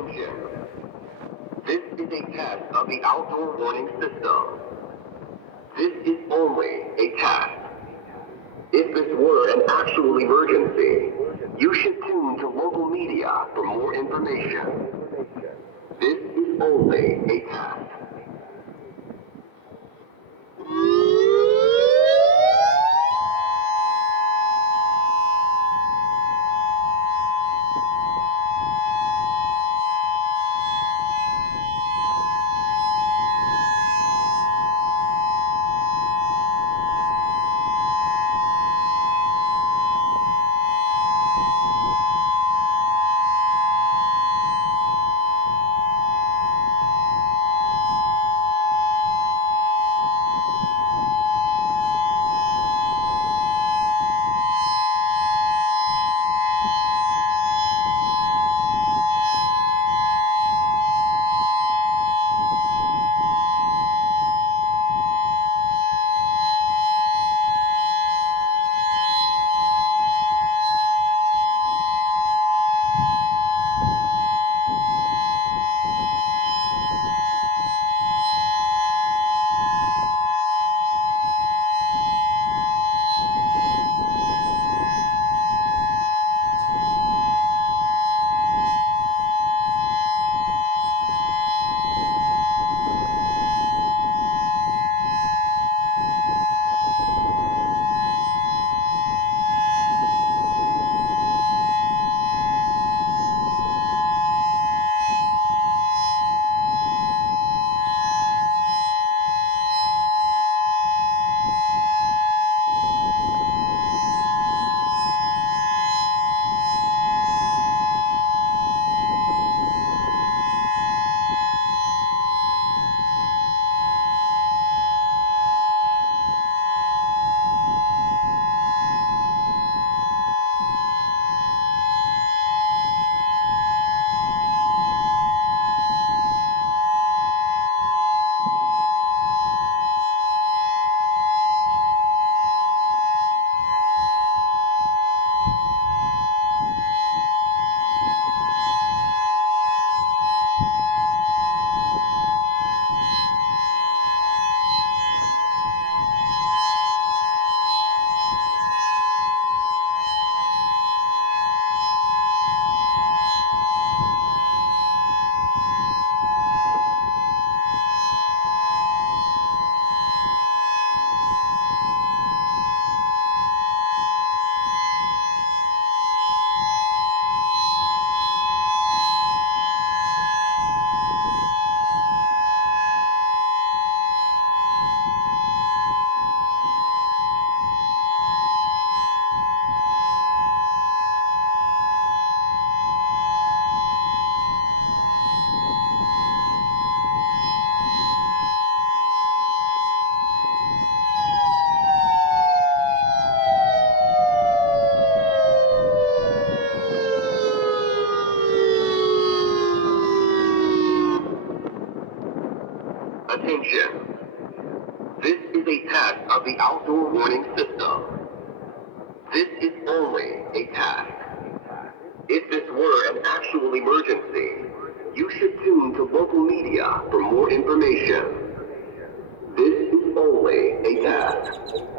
Attention. This is a test of the outdoor warning system. This is only a test. If this were an actual emergency, you should tune to local media for more information. This is only a test. Attention. This is a test of the outdoor warning system. This is only a test. If this were an actual emergency, you should tune to local media for more information. This is only a test.